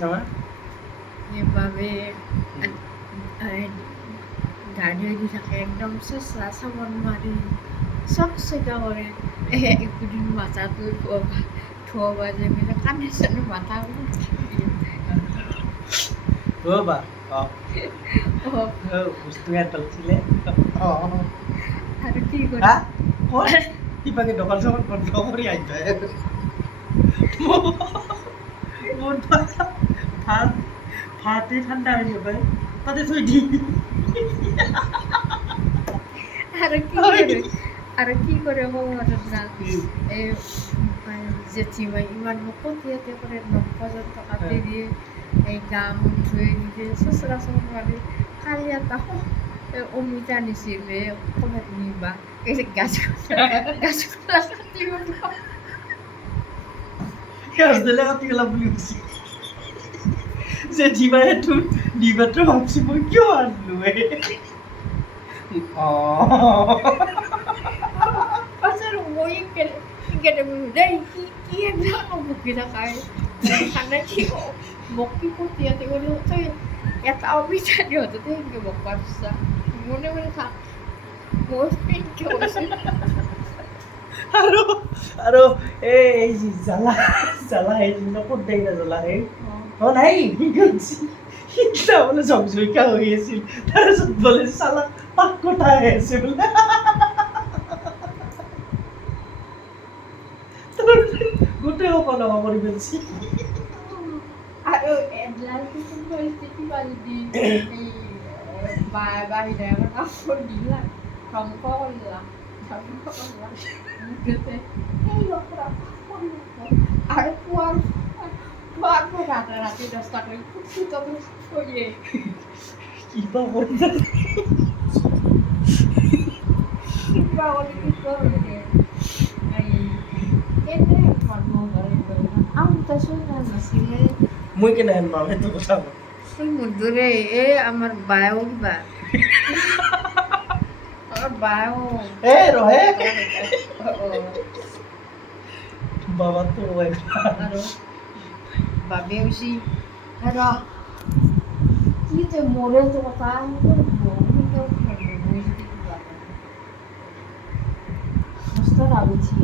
sama এভাবে গাড়ি থাকে একদম চেঁচা চাবন মাৰি চকচকা কৰে একদিন মাথাটো ধোৱা যে মানে কান্দে চান্দে মাথা tuh ba oh অঁ gusto nga pala sila oh আৰু কি কৰে ha oh ipakai dokar sama dokar ya aja মন ভাত ভাতে ঠান্ডা হয়ে যাবে তাতে তুই দি আৰু কি কৰে মনত না এই জেঠিমাই ইমান কটিয়াতে কৰে ৯,০০০ টকা দি দিয়ে এই গাম ধুই দিয়ে চচৰা চচৰা মাৰি কালি এটা অমিতা আনিছিলে ক'ৰবাত নিবা এই গাছ কাটিব গাছ দিলে কাটি গেলাম বুলি কৈছি জেঠিমাই তোৰ দিবাতো ভাবছি মই কিয় আনিলো পাছত মই দেই কি একদম বকি থাকাই খানা কি মোক কি কটিয়াতে কৰি তই এটা অমিতা দিওঁতে সেনেকৈ মোক পাৰিছা মনে মনে থাক মোৰ কি হৈছে আৰু এই জ্বালা জ্বালা এই ক'ত দেই না জ্বালা এই অ নাই সিদিনা বোলে ঝকঝকা হৈ আছিল তাৰপিছত বোলে চালা পাক কটা হৈ আছে বোলে গোটেই সকলো কৰি পেলাইছি আৰু এডলাৰ কিছু পৰিস্থিতি পালি বাহিৰে আমাৰ কাপোৰ দিলা ধ্বংস কৰিলা আৰু পুৱাৰ ৰাতি 10টা কৰি ফুটফুটটো থৈয়ে কিবা কৰি কিবা কৰি কি কৰিলে এনে আমতাচোন নাছিলে মই কেনেহেন পাম সেইটো কথা মুদৰে এই আমাৰ বায়েও কিবা আমাৰ বায়েও এ ৰহে বাবা তো আৰু বাবে হৈছে আৰু কি তই মৰে তো কথা মস্ত ৰাগুছি